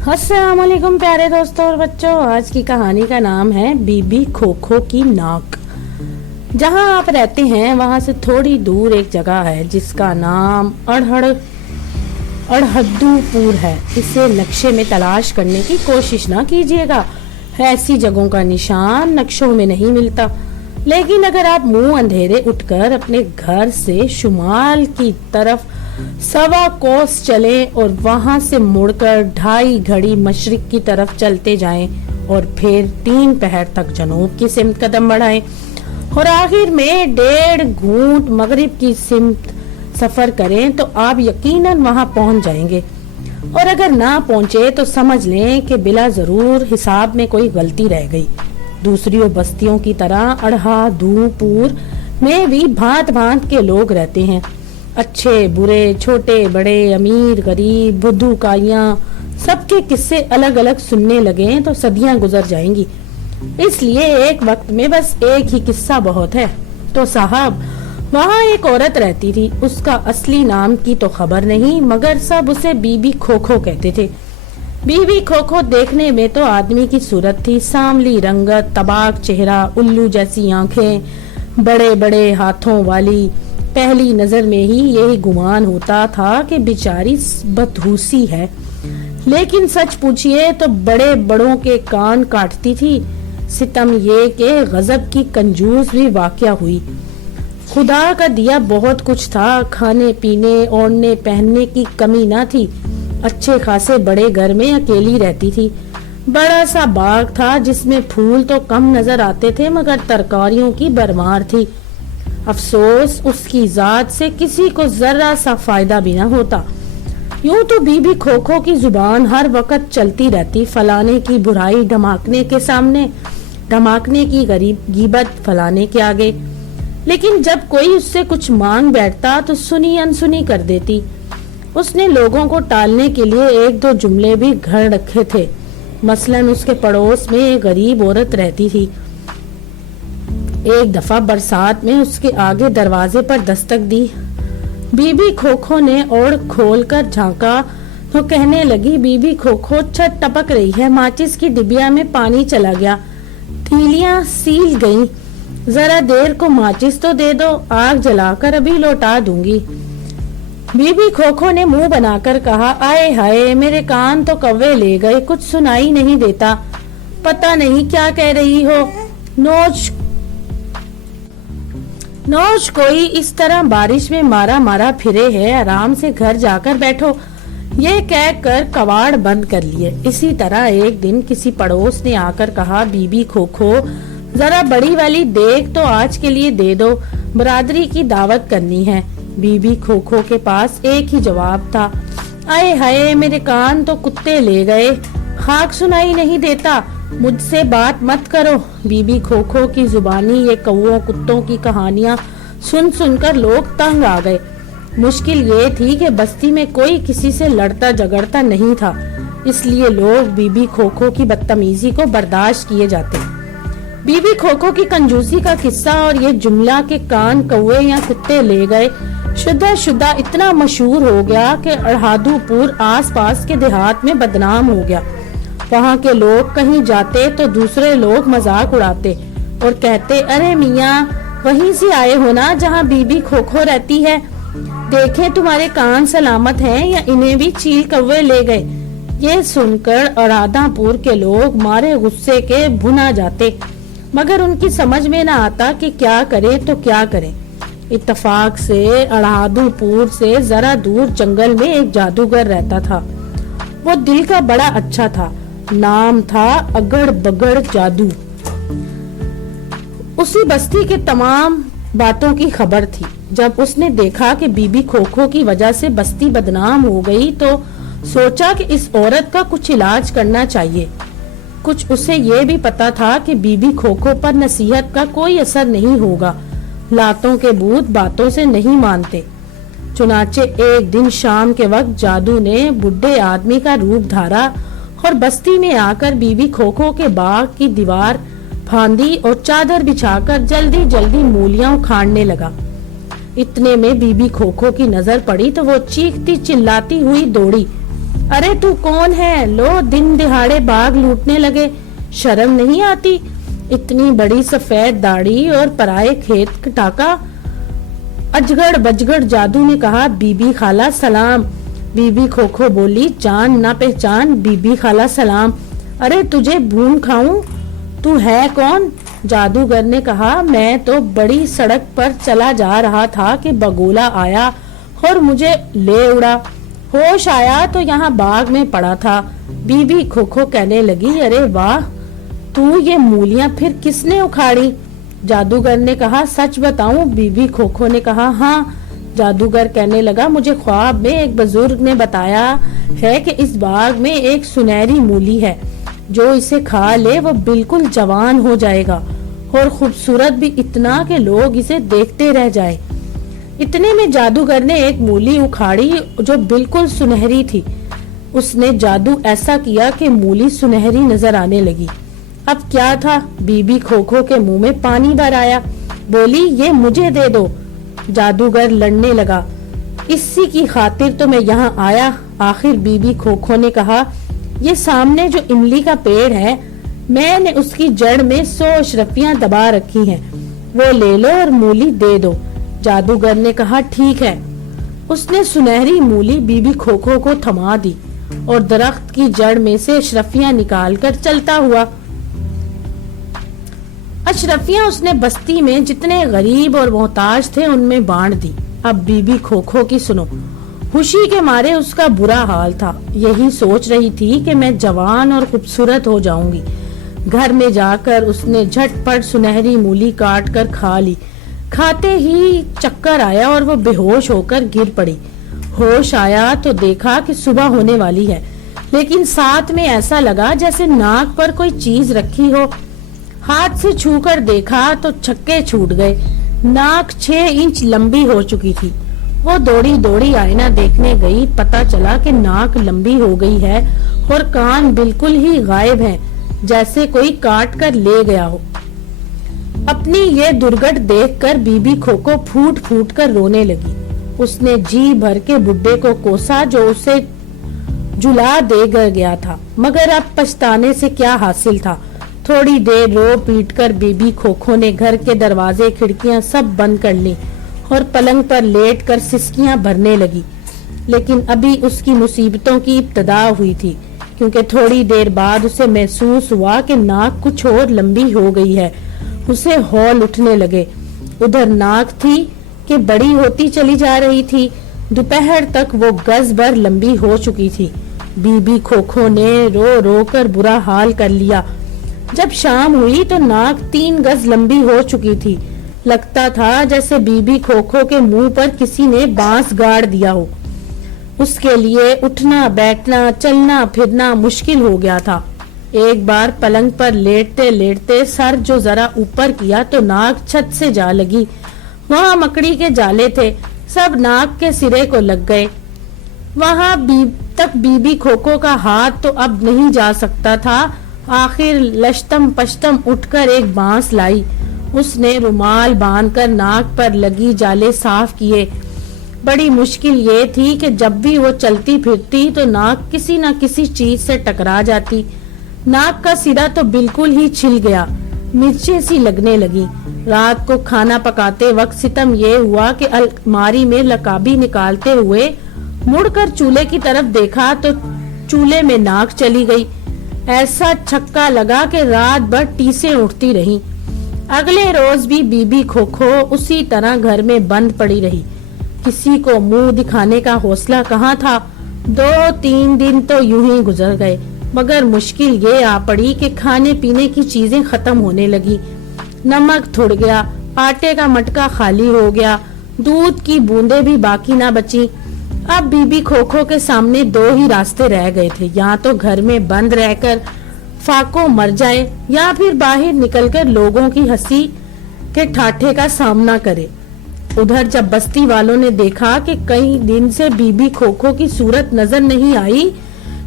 अस्सलाम वालेकुम प्यारे दोस्तों और बच्चों। आज की कहानी का नाम है बीबी खोखो की नाक। जहां आप रहते हैं वहां से थोड़ी दूर एक जगह है जिसका नाम अड़हदूपुर है। इसे नक्शे में तलाश करने की कोशिश ना कीजिएगा, ऐसी जगहों का निशान नक्शों में नहीं मिलता। लेकिन अगर आप मुंह अंधेरे उठकर अपने घर से शुमाल की तरफ 1.25 कोस चले और वहां से मुड़कर 2.5 घड़ी मशरिक की तरफ चलते जाएं और फिर 3 पहर तक जनूब की सिमत कदम बढ़ाएं और आखिर में 1.5 घूंट मगरिब की सिमत सफर करें तो आप यकीनन वहां पहुंच जाएंगे। और अगर ना पहुंचे तो समझ लें कि बिला जरूर हिसाब में कोई गलती रह गई। दूसरी बस्तियों की तरह अड़हदूपुर में भी भांत भांत के लोग रहते हैं। अच्छे बुरे, छोटे बड़े, अमीर गरीब, बुद्धू काइयां, सबके किस्से अलग अलग सुनने लगे तो सदियां गुजर जाएंगी। इसलिए एक वक्त में बस एक ही किस्सा बहुत है। तो साहब, वहाँ एक औरत रहती थी। उसका असली नाम की तो खबर नहीं, मगर सब उसे बीबी खोखो कहते थे। बीबी खोखो देखने में तो आदमी की सूरत थी। सांवली रंगत, तबाक चेहरा, उल्लू जैसी आंखें, बड़े बड़े हाथों वाली। पहली नजर में ही यही गुमान होता था कि बेचारी बदहूसी है। लेकिन सच पूछिए तो बड़े बड़ों के कान काटती थी। सितम ये कि गजब की कंजूस भी वाकया हुई। खुदा का दिया बहुत कुछ था, खाने पीने ओढ़ने पहनने की कमी ना थी। अच्छे खासे बड़े घर में अकेली रहती थी। बड़ा सा बाग था जिसमें फूल तो कम नजर आते थे मगर तरकारियों की भरमार थी। अफसोस उसकी जात से किसी को जरा सा फायदा भी ना होता। यूं तो बीबी खोखो की जुबान हर वक्त चलती रहती, फलाने की बुराई धमाकने के सामने, धमाकने की गीबत फलाने के आगे। लेकिन जब कोई उससे कुछ मांग बैठता तो सुनी अनसुनी कर देती। उसने लोगों को टालने के लिए 1-2 जुमले भी घर रखे थे। मसलन उसके पड़ोस में एक गरीब औरत रहती थी। एक दफा बरसात में उसके आगे दरवाजे पर दस्तक दी। बीबी खोखो ने ओढ़ खोलकर झांका तो कहने लगी, बीबी खोखो, छत टपक रही है, माचिस की डिबिया में पानी चला गया, तीलियां सील गईं, जरा देर को माचिस तो दे दो, आग जलाकर अभी लौटा दूंगी। बीबी खोखो ने मुंह बनाकर कहा, आए हाय, मेरे कान तो कौवे ले गए, कुछ सुनाई नहीं देता, पता नहीं क्या कह रही हो। नौज कोई इस तरह बारिश में मारा मारा फिरे है, आराम से घर जाकर बैठो। ये कहकर कवाड़ बंद कर लिए। इसी तरह एक दिन किसी पड़ोस ने आकर कहा, बीबी खोखो, जरा बड़ी वाली देख तो आज के लिए दे दो, बरादरी की दावत करनी है। बीबी खोखो के पास एक ही जवाब था, आए हाय, मेरे कान तो कुत्ते ले गए, खाक सुनाई नहीं देता, मुझसे बात मत करो। बीबी खोखो की जुबानी ये कौओं कुत्तों की कहानियां सुन सुनकर लोग तंग आ गए। मुश्किल ये थी कि बस्ती में कोई किसी से लड़ता झगड़ता नहीं था, इसलिए लोग बीबी खोखो की बदतमीजी को बर्दाश्त किए जाते। बीबी खोखो की कंजूसी का किस्सा और ये जुमला के कान कौवे या कुत्ते ले गए शुदा इतना मशहूर हो गया कि अड़हदूपुर आसपास के देहात में बदनाम हो गया। वहाँ के लोग कहीं जाते तो दूसरे लोग मजाक उड़ाते और कहते, अरे मियाँ, वहीं से आए हो ना जहाँ बीबी खोखो रहती है, देखें तुम्हारे कान सलामत हैं या इन्हें भी चील कौवे ले गए। ये सुनकर अड़हदूपुर के लोग मारे गुस्से के भुना जाते, मगर उनकी समझ में ना आता कि क्या करें तो क्या करें। इत्तफाक से अड़हदूपुर से जरा दूर जंगल में एक जादूगर रहता था। वो दिल का बड़ा अच्छा था, नाम था अगड़ बगड़ जादू। उसी बस्ती के तमाम बातों की खबर थी। जब उसने देखा कि बीबी खोखो की वजह से बस्ती बदनाम हो गई तो सोचा कि इस औरत का कुछ इलाज करना चाहिए। कुछ उसे ये भी पता था कि बीबी खोखो पर नसीहत का कोई असर नहीं होगा, लातों के भूत बातों से नहीं मानते। चुनाचे एक दिन शाम के वक्त जादू ने बुढ़े आदमी का रूप धारा और बस्ती में आकर बीबी खोखो के बाग की दीवार फांदी और चादर बिछाकर जल्दी जल्दी मूलियां उखाड़ने लगा। इतने में बीबी खोखो की नजर पड़ी तो वो चीखती चिल्लाती हुई दौड़ी अरे तू कौन है? लो दिन दिहाड़े बाग लूटने लगे, शर्म नहीं आती? इतनी बड़ी सफेद दाढ़ी और पराये खेत टाका। अजगड़ बजगड़ जादू ने कहा, बीबी खाला सलाम। बीबी खोखो बोली, जान ना पहचान, बीबी खाला सलाम। अरे तुझे भून खाऊं, तू है कौन? जादूगर ने कहा, मैं तो बड़ी सड़क पर चला जा रहा था कि बगोला आया और मुझे ले उड़ा। होश आया तो यहाँ बाग में पड़ा था। बीबी खोखो कहने लगी, अरे वाह, तू ये मूलियां फिर किसने उखाड़ी? जादूगर ने कहा, सच बताऊं? बीबी खोखो ने कहा, हाँ। जादूगर कहने लगा, मुझे ख्वाब में एक बुजुर्ग ने बताया है कि इस बाग में एक सुनहरी मूली है, जो इसे खा ले वो बिल्कुल जवान हो जाएगा और खूबसूरत भी इतना कि लोग इसे देखते रह जाए। इतने में जादूगर ने एक मूली उखाड़ी जो बिल्कुल सुनहरी थी। उसने जादू ऐसा किया कि मूली सुनहरी नजर आने लगी। अब क्या था? बीबी खोखो के मुंह में पानी भर आया। बोली, ये मुझे दे दो। जादूगर लड़ने लगा, इसी की खातिर तो मैं यहाँ आया। आखिर बीबी खोखो ने कहा, ये सामने जो इमली का पेड़ है, मैंने उसकी जड़ में 100 अशरफियां दबा रखी हैं, वो ले लो और मूली दे दो। जादूगर ने कहा, ठीक है। उसने सुनहरी मूली बीबी खोखो को थमा दी और दरख्त की जड़ में से अशरफियां निकालकर चलता हुआ। अशरफियां उसने बस्ती में जितने गरीब और मोहताज थे उनमें बांट दी। अब बीबी खोखो की सुनो। खुशी के मारे उसका बुरा हाल था। यही सोच रही थी कि मैं जवान और खूबसूरत हो जाऊंगी। घर में जाकर उसने झटपट सुनहरी मूली काट कर खा ली। खाते ही चक्कर आया और वो बेहोश होकर गिर पड़ी। होश आया तो देखा कि सुबह होने वाली है, लेकिन साथ में ऐसा लगा जैसे नाक पर कोई चीज रखी हो। हाथ से छूकर देखा तो छक्के छूट गए। नाक 6 इंच लंबी हो चुकी थी। वो दौड़ी दौड़ी आईना देखने गई। पता चला कि नाक लंबी हो गई है और कान बिल्कुल ही गायब हैं, जैसे कोई काट कर ले गया हो। अपनी ये दुर्गत देखकर बीबी खोखो फूट फूट कर रोने लगी। उसने जी भर के बुड्ढे को कोसा जो उसे जुला दे गया था, मगर अब पछताने से क्या हासिल था। थोड़ी देर रो पीट कर बीबी खोखो ने घर के दरवाजे खिड़कियां सब बंद कर ली और पलंग पर लेट कर सिसकियां भरने लगी। लेकिन अभी उसकी मुसीबतों की इब्तदा हुई थी, क्योंकि थोड़ी देर बाद उसे महसूस हुआ कि नाक कुछ और लंबी हो गई है। उसे हौल उठने लगे। उधर नाक थी कि बड़ी होती चली जा रही थी। दोपहर तक वो गज भर लंबी हो चुकी थी। बीबी खोखो ने रो रो कर बुरा हाल कर लिया। जब शाम हुई तो नाक 3 गज लंबी हो चुकी थी। लगता था जैसे बीबी खोखो के मुंह पर किसी ने बांस गाड़ दिया हो। उसके लिए उठना बैठना चलना फिरना मुश्किल हो गया था। एक बार पलंग पर लेटते लेटते सर जो जरा ऊपर किया तो नाक छत से जा लगी। वहाँ मकड़ी के जाले थे, सब नाक के सिरे को लग गए। वहाँ तक बीबी खोखो का हाथ तो अब नहीं जा सकता था। आखिर लश्तम पश्तम उठकर एक बांस लाई। उसने रुमाल बांधकर नाक पर लगी जाले साफ किए। बड़ी मुश्किल ये थी कि जब भी वो चलती फिरती तो नाक किसी न किसी चीज से टकरा जाती। नाक का सिरा तो बिल्कुल ही छिल गया, मिर्चें सी लगने लगी। रात को खाना पकाते वक्त सितम ये हुआ कि अलमारी में लकाबी निकालते हुए मुड़कर चूल्हे की तरफ देखा तो चूल्हे में नाक चली गई। ऐसा छक्का लगा कि रात भर टीसें उठती रहीं। अगले रोज भी बीबी खोखो उसी तरह घर में बंद पड़ी रही। किसी को मुंह दिखाने का हौसला कहाँ था। 2-3 दिन तो यूं ही गुजर गए, मगर मुश्किल ये आ पड़ी कि खाने पीने की चीजें खत्म होने लगी। नमक थुड़ गया, आटे का मटका खाली हो गया, दूध की बूंदें भी बाकी ना बची। अब बीबी खोखो के सामने 2 ही रास्ते रह गए थे, या तो घर में बंद रहकर फाको मर जाए या फिर बाहर निकलकर लोगों की हंसी के ठाठे का सामना करे। उधर जब बस्ती वालों ने देखा कि कई दिन से बीबी खोखो की सूरत नजर नहीं आई,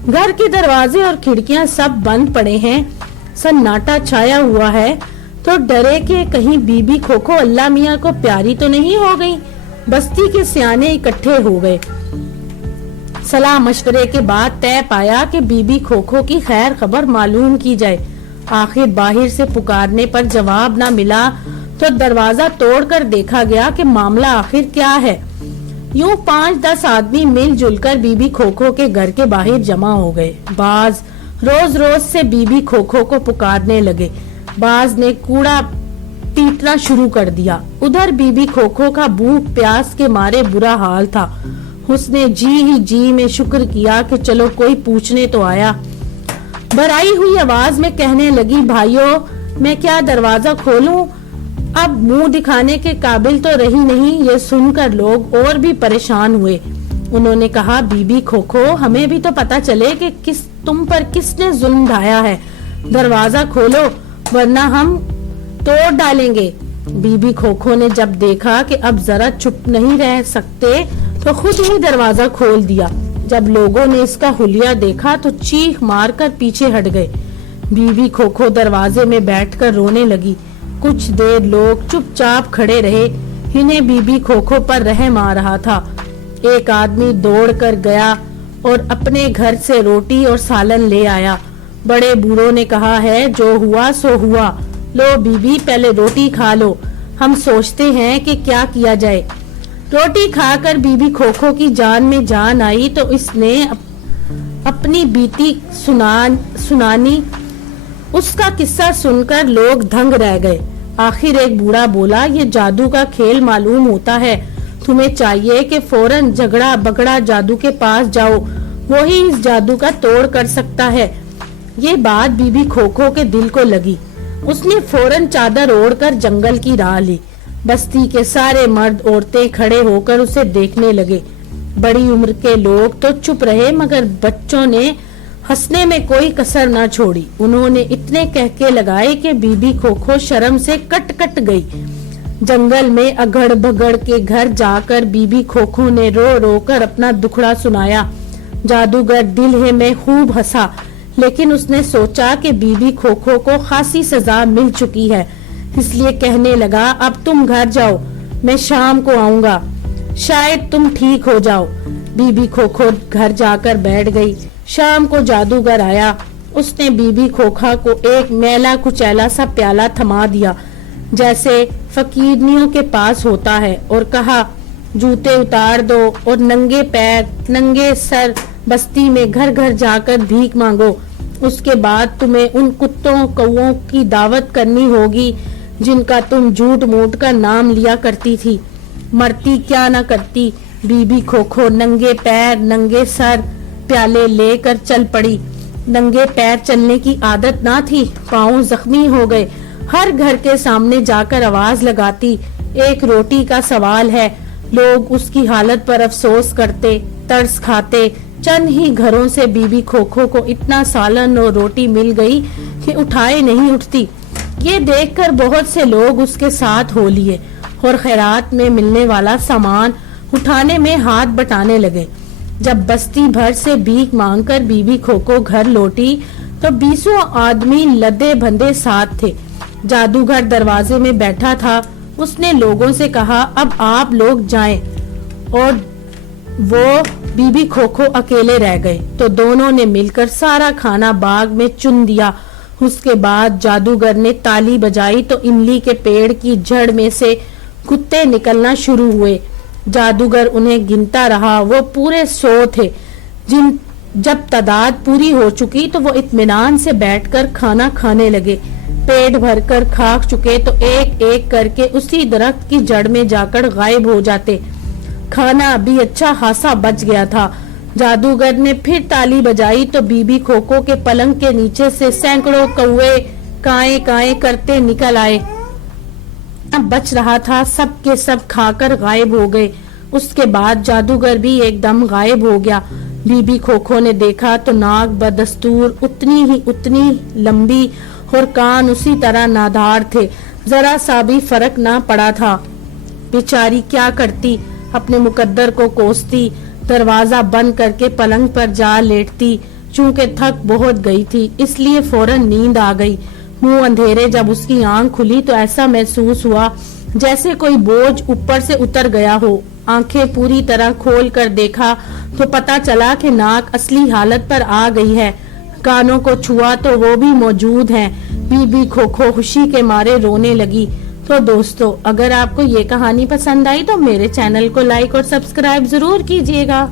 घर के दरवाजे और खिड़कियां सब बंद पड़े हैं, सन्नाटा छाया हुआ है, तो डरे कि कहीं बीबी खोखो अल्लाह मियाँ को प्यारी तो नहीं हो गई। बस्ती के सियाने इकट्ठे हो गए। सलाह मशवरे के बाद तय पाया कि बीबी खोखो की खैर खबर मालूम की जाए। आखिर बाहर से पुकारने पर जवाब ना मिला तो दरवाजा तोड़कर देखा गया कि मामला आखिर क्या है। यूं 5-10 आदमी मिलजुल कर बीबी खोखो के घर के बाहर जमा हो गए। बाज रोज रोज से बीबी खोखो को पुकारने लगे। बाज ने कूड़ा पीटना शुरू कर दिया। उधर बीबी खोखो का भूख प्यास के मारे बुरा हाल था। उसने जी ही जी में शुक्र किया कि चलो कोई पूछने तो आया। भराई हुई आवाज में कहने लगी, भाइयों मैं क्या दरवाजा खोलूं? अब मुंह दिखाने के काबिल तो रही नहीं। ये सुनकर लोग और भी परेशान हुए। उन्होंने कहा, बीबी खोखो हमें भी तो पता चले कि तुम पर किसने जुल्म ढाया है। दरवाजा खोलो वरना हम तोड़ डालेंगे। बीबी खोखो ने जब देखा कि अब जरा चुप नहीं रह सकते तो खुद ही दरवाजा खोल दिया। जब लोगों ने इसका हुलिया देखा तो चीख मारकर पीछे हट गए। बीबी खोखो दरवाजे में बैठकर रोने लगी। कुछ देर लोग चुपचाप खड़े रहे। इन्हें बीबी खोखो पर रहम आ रहा था। एक आदमी दौड़कर गया और अपने घर से रोटी और सालन ले आया। बड़े बूढ़ों ने कहा है, जो हुआ सो हुआ। लो बीबी पहले रोटी खा लो, हम सोचते हैं कि क्या किया जाए। रोटी खाकर बीबी खोखो की जान में जान आई तो इसने अपनी बीती सुनानी। उसका किस्सा सुनकर लोग दंग रह गए। आखिर एक बूढ़ा बोला, ये जादू का खेल मालूम होता है। तुम्हें चाहिए कि फौरन झगड़ा बगड़ा जादू के पास जाओ, वो ही इस जादू का तोड़ कर सकता है। ये बात बीबी खोखो के दिल को लगी। उसने फौरन चादर ओढ़कर जंगल की राह ली। बस्ती के सारे मर्द औरतें खड़े होकर उसे देखने लगे। बड़ी उम्र के लोग तो चुप रहे मगर बच्चों ने हंसने में कोई कसर ना छोड़ी। उन्होंने इतने कहके लगाए कि बीबी खोखो शर्म से कट कट गई। जंगल में अगड़ बगड़ के घर जाकर बीबी खोखो ने रो रो कर अपना दुखड़ा सुनाया। जादूगर दिल ही में खूब हंसा, लेकिन उसने सोचा कि बीबी खोखो को खासी सजा मिल चुकी है, इसलिए कहने लगा, अब तुम घर जाओ, मैं शाम को आऊंगा, शायद तुम ठीक हो जाओ। बीबी खोखो घर जाकर बैठ गई। शाम को जादूगर आया। उसने बीबी खोखा को एक मैला कुचैला सा प्याला थमा दिया जैसे फकीरनियों के पास होता है और कहा, जूते उतार दो और नंगे पैर नंगे सर बस्ती में घर घर जाकर भीख मांगो। उसके बाद तुम्हें उन कुत्तों कौओं की दावत करनी होगी जिनका तुम झूठ मूठ का नाम लिया करती थी। मरती क्या ना करती। बीबी खोखो नंगे पैर नंगे सर प्याले लेकर चल पड़ी। नंगे पैर चलने की आदत ना थी, पाँव जख्मी हो गए। हर घर के सामने जाकर आवाज लगाती, एक रोटी का सवाल है। लोग उसकी हालत पर अफसोस करते, तरस खाते। चंद ही घरों से बीबी खोखो को इतना सालन और रोटी मिल गई कि उठाए नहीं उठती। ये देखकर बहुत से लोग उसके साथ हो लिए और खैरात में मिलने वाला सामान उठाने में हाथ बटाने लगे। जब बस्ती भर से भीख मांगकर बीबी खोखो घर लौटी तो 20 आदमी लदे बंधे साथ थे। जादूगर दरवाजे में बैठा था। उसने लोगों से कहा, अब आप लोग जाएं। और वो बीबी खोखो अकेले रह गए तो दोनों ने मिलकर सारा खाना बाग में चुन दिया। उसके बाद जादूगर ने ताली बजाई तो इमली के पेड़ की जड़ में से कुत्ते निकलना शुरू हुए। जादूगर उन्हें गिनता रहा। वो पूरे 100 थे। जब तादाद पूरी हो चुकी तो वो इत्मीनान से बैठकर खाना खाने लगे। पेट भरकर खा चुके तो एक एक करके उसी दरख्त की जड़ में जाकर गायब हो जाते। खाना भी अच्छा खासा बच गया था। जादूगर ने फिर ताली बजाई तो बीबी खोखो के पलंग के नीचे से सैकड़ों कौवे काए काए करते निकल आए। अब बच रहा था, सब के सब खाकर गायब हो गए। उसके बाद जादूगर भी एकदम गायब हो गया। बीबी खोखो ने देखा तो नाक बदस्तूर उतनी लंबी और कान उसी तरह नादार थे। जरा सा भी फर्क ना पड़ा था। बेचारी क्या करती, अपने मुकद्दर को कोसती, दरवाजा बंद करके पलंग पर जा लेटती। चूंकि थक बहुत गई थी इसलिए फौरन नींद आ गई। मुंह अंधेरे जब उसकी आंख खुली तो ऐसा महसूस हुआ जैसे कोई बोझ ऊपर से उतर गया हो। आंखें पूरी तरह खोल कर देखा तो पता चला कि नाक असली हालत पर आ गई है। कानों को छुआ तो वो भी मौजूद हैं। बीबी खोखो खुशी के मारे रोने लगी। तो दोस्तों, अगर आपको ये कहानी पसंद आई तो मेरे चैनल को लाइक और सब्सक्राइब जरूर कीजिएगा।